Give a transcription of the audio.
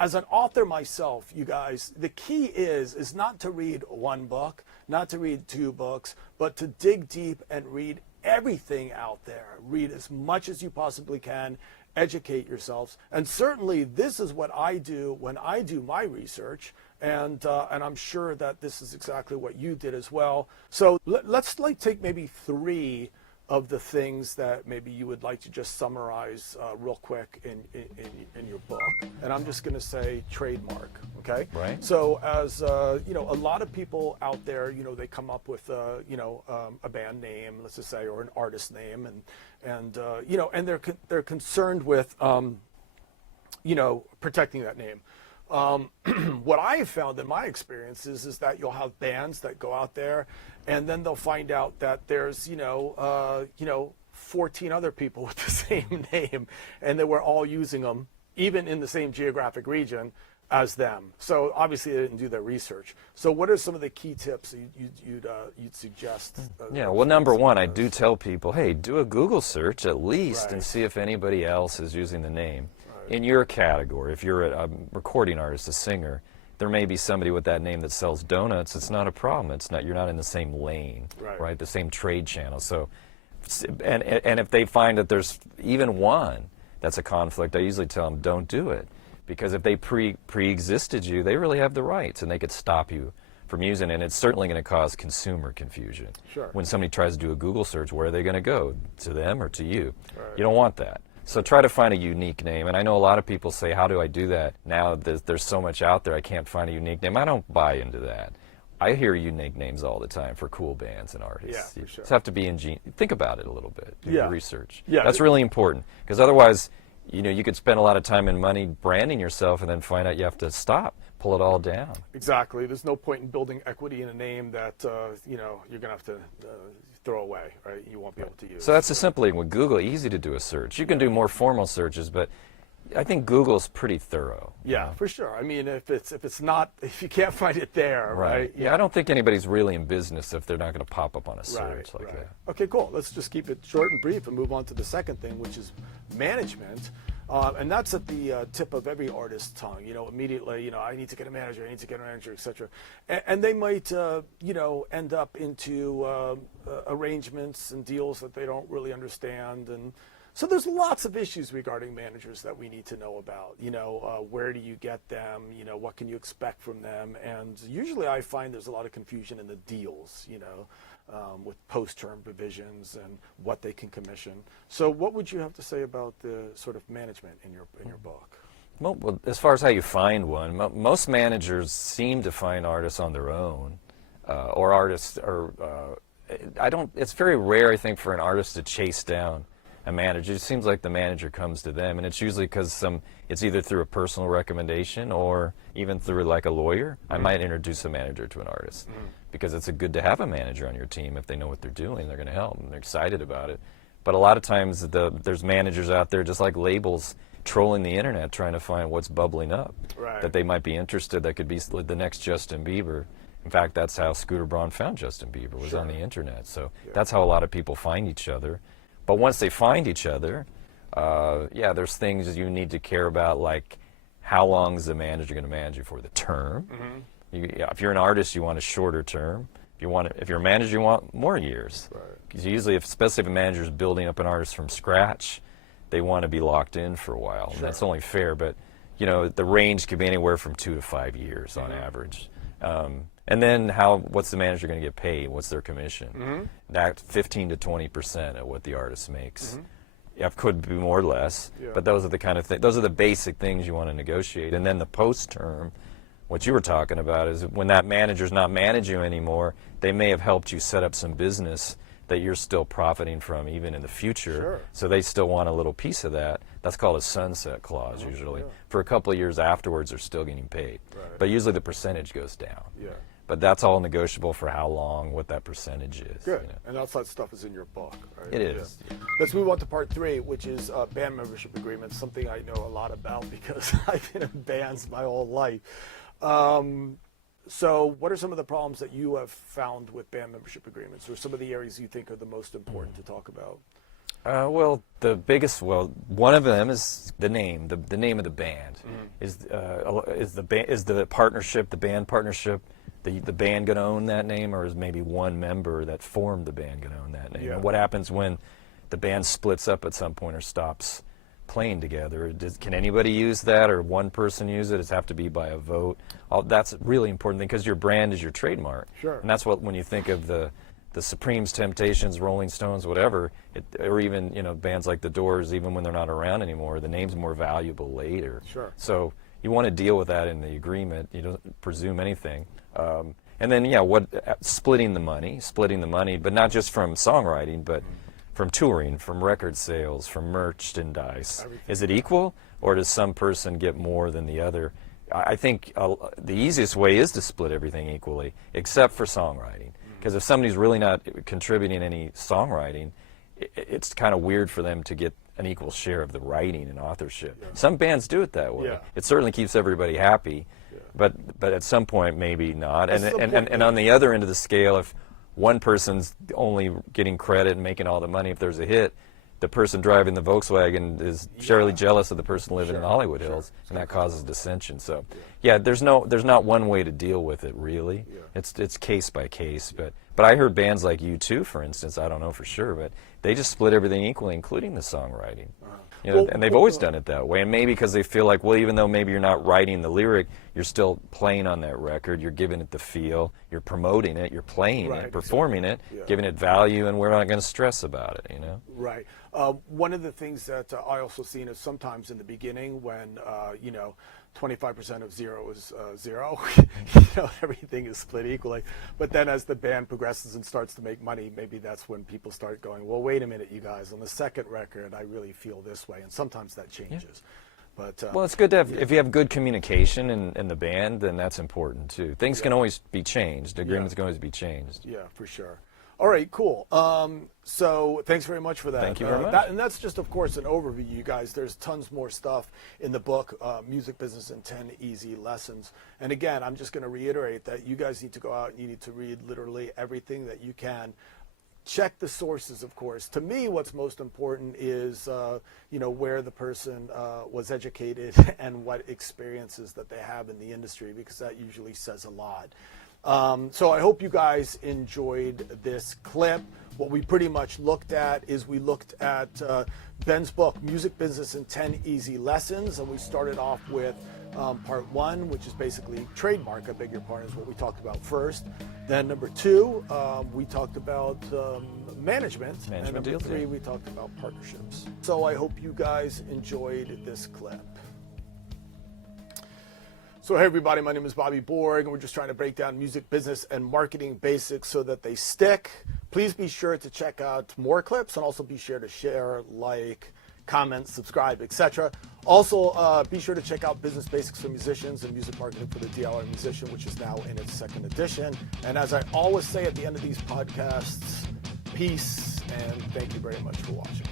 as an author myself, you guys, the key is not to read one book, not to read two books, but to dig deep and read everything out there. Read as much as you possibly can, educate yourselves. And certainly this is what I do when I do my research. And I'm sure that this is exactly what you did as well. So let's take maybe 3 of the things that maybe you would like to just summarize real quick in your book. And I'm just going to say trademark, okay? Right. So as, you know, a lot of people out there, you know, they come up with, you know, a band name, let's just say, or an artist name, and you know, and they're concerned with, you know, protecting that name. What I have found in my experience is that you'll have bands that go out there and then they'll find out that there's, you know, 14 other people with the same name and that we're all using them, even in the same geographic region as them. So obviously they didn't do their research. So what are some of the key tips you'd suggest? Yeah, well, number one, I do tell people, hey, do a Google search at least Right. and see if anybody else is using the name. In your category, if you're a recording artist, a singer, there may be somebody with that name that sells donuts. It's not a problem. It's not, you're not in the same lane, right? The same trade channel. So, and if they find that there's even one that's a conflict, I usually tell them don't do it, because if they pre-existed you, they really have the rights and they could stop you from using it. And it's certainly going to cause consumer confusion. Sure. When somebody tries to do a Google search, where are they going to go? To them or to you? Right. You don't want that. So try to find a unique name. And I know a lot of people say, how do I do that? Now there's so much out there, I can't find a unique name. I don't buy into that. I hear unique names all the time for cool bands and artists. Yeah, You for sure. just have to be think about it a little bit. Do your research. Yeah. That's really important, because otherwise, you know, you could spend a lot of time and money branding yourself and then find out you have to stop, pull it all down. Exactly. There's no point in building equity in a name that, you know, you're going to have to throw away, right? You won't be able to use. So that's the simple thing with Google. Easy to do a search. You can do more formal searches, but I think Google's pretty thorough. Yeah, for sure. I mean, if you can't find it there, right? Yeah, I don't think anybody's really in business if they're not going to pop up on a search like that. Okay, cool. Let's just keep it short and brief and move on to the second thing, which is management. And that's at the tip of every artist's tongue. You know, immediately, you know, I need to get a manager, I need to get a manager, etc. And they might, you know, end up into arrangements and deals that they don't really understand. And so there's lots of issues regarding managers that we need to know about. You know, where do you get them? You know, what can you expect from them? And usually I find there's a lot of confusion in the deals, you know, with post-term provisions and what they can commission. So what would you have to say about the sort of management in your book? Well, as far as how you find one, most managers seem to find artists on their own, or artists, or it's very rare, I think, for an artist to chase down a manager. It seems like the manager comes to them, and it's usually because it's either through a personal recommendation or even through like a lawyer. I might introduce a manager to an artist because it's good to have a manager on your team. If they know what they're doing, they're going to help, and they're excited about it. But a lot of times there's managers out there just like labels trolling the internet trying to find what's bubbling up that they might be interested, that could be the next Justin Bieber. In fact, that's how Scooter Braun found Justin Bieber, was on the internet. So that's how a lot of people find each other. But once they find each other, yeah, there's things you need to care about, like how long is the manager going to manage you for? The term. If you're an artist, you want a shorter term. If you're a manager, you want more years. Because usually, especially if a manager is building up an artist from scratch, they want to be locked in for a while. And that's only fair. But you know, the range could be anywhere from 2 to 5 years on average. And then what's the manager going to get paid? What's their commission? That 15 to 20% of what the artist makes. It could be more or less, but those are the kind of those are the basic things you want to negotiate. And then the post-term, what you were talking about, is when that manager's not managing you anymore, they may have helped you set up some business that you're still profiting from even in the future. So they still want a little piece of that. That's called a sunset clause usually. For a couple of years afterwards, they're still getting paid. But usually the percentage goes down. But that's all negotiable for how long, what that percentage is. Good. You know. And that's that stuff is in your book, right? It is. Let's move on to part 3, which is band membership agreements, something I know a lot about because I've been in bands my whole life. So what are some of the problems that you have found with band membership agreements, or some of the areas you think are the most important to talk about? Well, one of them is the name. The name of the band is the partnership, the band partnership. The band going to own that name, or is maybe one member that formed the band going to own that name? Yeah. And what happens when the band splits up at some point or stops playing together? Can anybody use that, or one person use it? Does it have to be by a vote? That's a really important thing, because your brand is your trademark. Sure. And that's what, when you think of the Supremes, Temptations, Rolling Stones, whatever, or even bands like the Doors, even when they're not around anymore, the name's more valuable later. Sure. So you want to deal with that in the agreement. You don't presume anything. And then splitting the money, but not just from songwriting, but from touring, from record sales, from merchandise. Everything. Is it equal, or does some person get more than the other? I think the easiest way is to split everything equally, except for songwriting. Because if somebody's really not contributing any songwriting, it's kind of weird for them to get an equal share of the writing and authorship. Yeah. Some bands do it that way. Yeah. It certainly keeps everybody happy, but at some point maybe not. And on the other end of the scale, if one person's only getting credit and making all the money if there's a hit, the person driving the Volkswagen is surely jealous of the person living in the Hollywood Hills, and that causes dissension. So, there's not one way to deal with it, really. Yeah. It's case by case. But I heard bands like U2, for instance, I don't know for sure, but they just split everything equally, including the songwriting. And they've always done it that way. And maybe because they feel like, well, even though maybe you're not writing the lyric, you're still playing on that record, you're giving it the feel, you're promoting it, you're playing it, performing it, giving it value, and we're not going to stress about it, Right. One of the things that I also seen is sometimes in the beginning when, 25% of zero is zero, everything is split equally. But then as the band progresses and starts to make money, maybe that's when people start going, well, wait a minute, you guys, on the second record, I really feel this way. And sometimes that changes. But, well, it's good to have, if you have good communication in the band, then that's important too. Things can always be changed. Agreements can always be changed. Yeah, for sure. All right, cool. So thanks very much for that. Thank you very much. And that's just, of course, an overview, you guys. There's tons more stuff in the book, Music Business in 10 Easy Lessons. And again, I'm just going to reiterate that you guys need to go out and you need to read literally everything that you can. Check the sources, of course. To me, what's most important is, where the person was educated and what experiences that they have in the industry, because that usually says a lot. So I hope you guys enjoyed this clip. What we pretty much looked at is we looked at Ben's book, Music Business in 10 Easy Lessons, and we started off with part one, which is basically trademark, I beg your pardon, is what we talked about first. Then number two, we talked about management. And number three, we talked about partnerships. So I hope you guys enjoyed this clip. So hey everybody, my name is Bobby Borg, and we're just trying to break down music business and marketing basics so that they stick. Please be sure to check out more clips, and also be sure to share, like, comment, subscribe, etc. Also, be sure to check out Business Basics for Musicians and Music Marketing for the DIY Musician, which is now in its second edition. And as I always say at the end of these podcasts, peace, and thank you very much for watching.